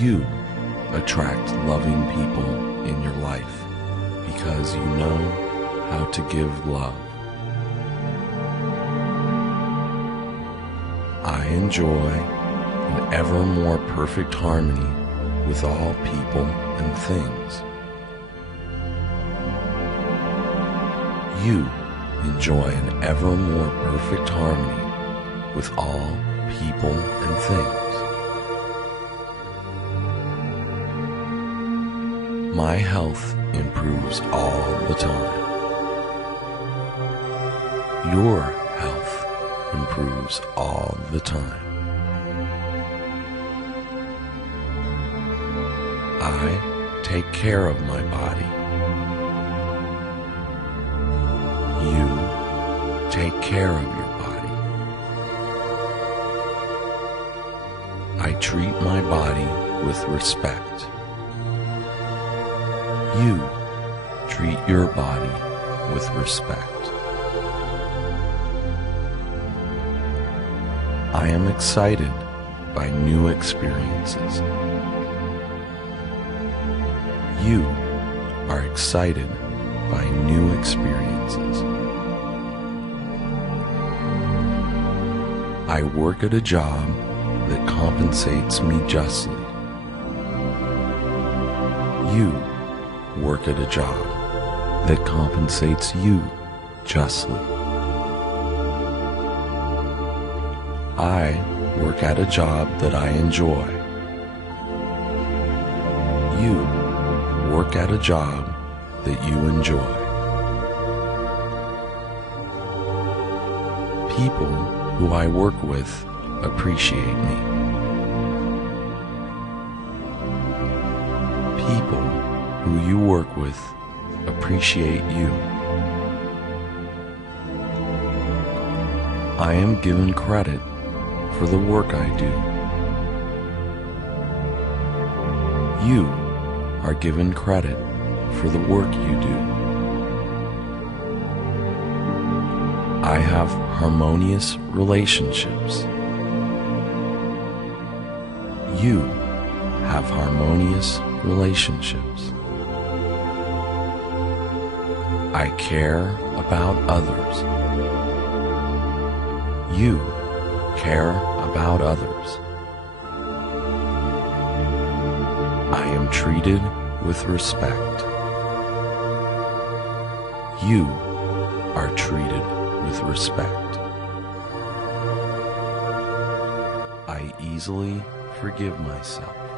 You attract loving people in your life because you know how to give love. I enjoy an ever more perfect harmony with all people and things. You enjoy an ever more perfect harmony with all people and things. My health improves all the time. Your health improves all the time. I take care of my body. You take care of your body. I treat my body with respect. You treat your body with respect. I am excited by new experiences. You are excited by new experiences. I work at a job that compensates me justly. You work at a job that compensates you justly. I work at a job that I enjoy. You work at a job that you enjoy. People who I work with appreciate me. People who you work with appreciate you. I am given credit for the work I do. You are given credit for the work you do. I have harmonious relationships. You have harmonious relationships. I care about others. You care about others. I am treated with respect. You are treated with respect. I easily forgive myself.